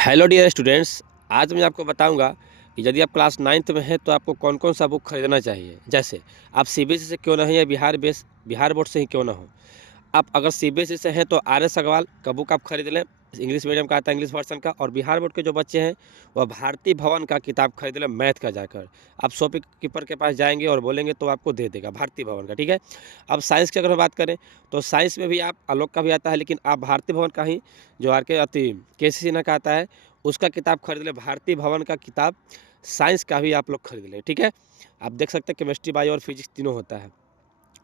Hello dear students. आज मैं आपको बताऊंगा कि यदि आप क्लास 9th में हैं तो आपको कौन कौन सा बुक खरीदना चाहिए। जैसे आप सीबीएसई से क्यों ना हो या बिहार बोर्ड से ही क्यों ना हो, आप अगर सीबीएसई से हैं तो आर एस अग्रवाल का बुक आप खरीद लें, इंग्लिश मीडियम का आता है इंग्लिश वर्सन का। और बिहार बोर्ड के जो बच्चे हैं वह भारती भवन का किताब खरीद लें मैथ का जाकर। आप शॉपकीपर के पास जाएंगे और बोलेंगे तो आपको दे देगा भारती भवन का, ठीक है। अब साइंस की अगर हम बात करें तो साइंस में भी आप आलोक का भी आता है, लेकिन आप भारती भवन का ही जो आर के अति के सी सिन्हा का आता है उसका किताब खरीद लें। भारती भवन का किताब साइंस का भी आप लोग खरीद लें, ठीक है। आप देख सकते हैं केमिस्ट्री बायो और फिजिक्स तीनों होता है।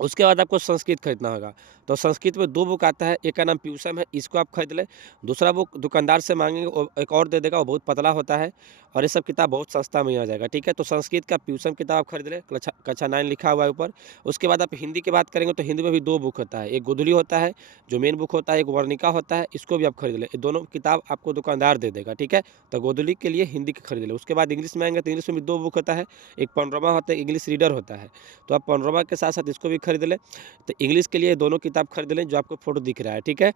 उसके बाद आपको संस्कृत खरीदना होगा, तो संस्कृत में 2 बुक आता है, एक का नाम प्यूसम है, इसको आप खरीद लें। दूसरा बुक दुकानदार से मांगेंगे वो एक और दे देगा, वो बहुत पतला होता है और ये सब किताब बहुत सस्ता में आ जाएगा, ठीक है। तो संस्कृत का प्यूसम किताब आप खरीद लें, कक्षा 9 लिखा हुआ है ऊपर। उसके बाद आप हिंदी की बात करेंगे तो हिंदी में भी 2 बुक होता है, एक गोधुली होता है जो मेन बुक होता है, एक वर्णिका होता है, इसको भी आप खरीद लें। ये दोनों किताब आपको दुकानदार दे देगा, ठीक है। तो गोधुली के लिए हिंदी की खरीद लें। उसके बाद इंग्लिश में आएंगे तो इंग्लिश में भी 2 बुक होता है, एक पैनोरमा होता है, इंग्लिश रीडर होता है, तो आप पैनोरमा के साथ साथ इसको भी खरीद लें। तो इंग्लिश के लिए दोनों किताब खरीद लें जो आपको फोटो दिख रहा है, ठीक है।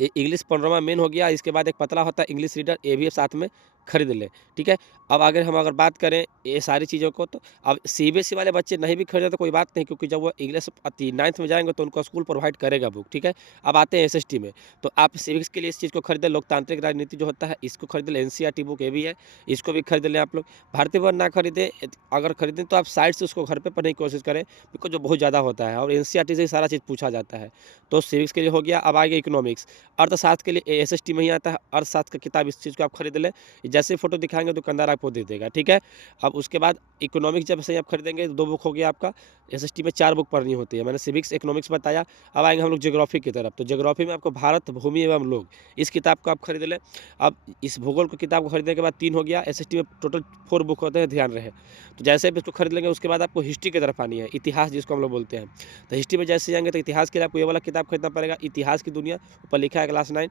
ये इंग्लिश पैनोरमा मेन हो गया। इसके बाद एक पतला होता है इंग्लिश रीडर, ये भी साथ में खरीद लें, ठीक है। अब अगर बात करें ये सारी चीज़ों को, तो अब सीबीएसई वाले बच्चे नहीं भी खरीदे तो कोई बात नहीं, क्योंकि जब वो इंग्लिश 9th में जाएंगे तो उनको स्कूल प्रोवाइड करेगा बुक, ठीक है। अब आते हैं एसएसटी में, तो आप सिविक्स के लिए इस चीज़ को खरीदें, लोकतांत्रिक राजनीति जो होता है इसको खरीद लें, एनसीईआरटी बुक ये भी है, इसको भी खरीद लें आप लोग। भारतीय वन ना खरीदें, अगर खरीदें तो आप साइड से उसको घर पर पढ़ने की कोशिश करें, बिकॉज जो बहुत ज़्यादा होता है और एनसीईआरटी से ही सारा चीज़ पूछा जाता है। तो सिविक्स के लिए हो गया। अब आगे इकोनॉमिक्स, अर्थशास्त्र के लिए एसएसटी में ही आता है, अर्थशास्त्र की किताब, इस चीज़ को आप खरीद लें। जैसे फोटो दिखाएंगे दुकानदार आपको दे देगा, ठीक है। अब उसके बाद इकोनॉमिक्स जब से आप खरीदेंगे तो 2 बुक हो गया आपका। एसएसटी में 4 बुक पढ़नी होती है, मैंने सिविक्स इकोनॉमिक्स बताया। अब आएंगे हम लोग ज्योग्राफी की तरफ, तो ज्योग्राफी में आपको भारत भूमि एवं लोग, इस किताब को आप खरीद लें। अब इस भूगोल की किताब को खरीदने के बाद 3 हो गया। एसएसटी में टोटल 4 बुक होते हैं, ध्यान रहे। तो जैसे भी इसको खरीद लेंगे उसके बाद आपको हिस्ट्री की तरफ आनी है, इतिहास जिसको हम लोग बोलते हैं। तो हिस्ट्री में जैसे जाएंगे तो इतिहास के लिए आपको ये वाला किताब खरीदना पड़ेगा, इतिहास की दुनिया, ऊपर लिखा है क्लास 9।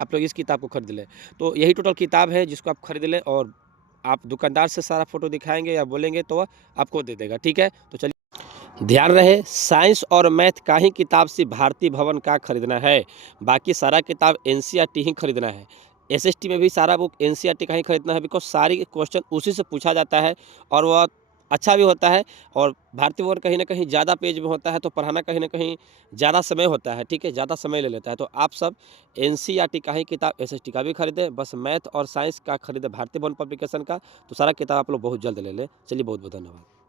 आप लोग इस किताब को खरीद लें। तो यही टोटल किताब है जिसको आप खरीद लें, और आप दुकानदार से सारा फोटो दिखाएंगे या बोलेंगे तो वह आपको दे देगा, ठीक है। तो चलिए ध्यान रहे, साइंस और मैथ का ही किताब सिर्फ भारती भवन का खरीदना है, बाकी सारा किताब एनसीईआरटी ही खरीदना है। एसएसटी में भी सारा बुक एनसीईआरटी का ही खरीदना है, बिकॉज सारी क्वेश्चन उसी से पूछा जाता है और वह अच्छा भी होता है। और भारतीय भवन कहीं ना कहीं ज़्यादा पेज में होता है तो पढ़ाना कहीं ना कहीं ज़्यादा समय होता है, ठीक है, ज़्यादा समय ले लेता है। तो आप सब एनसीईआरटी का ही किताब एसएसटी का भी खरीदें, बस मैथ और साइंस का खरीदें भारतीय भवन पब्लिकेशन का, तो सारा किताब आप लोग बहुत जल्द ले लें। चलिए बहुत बहुत धन्यवाद।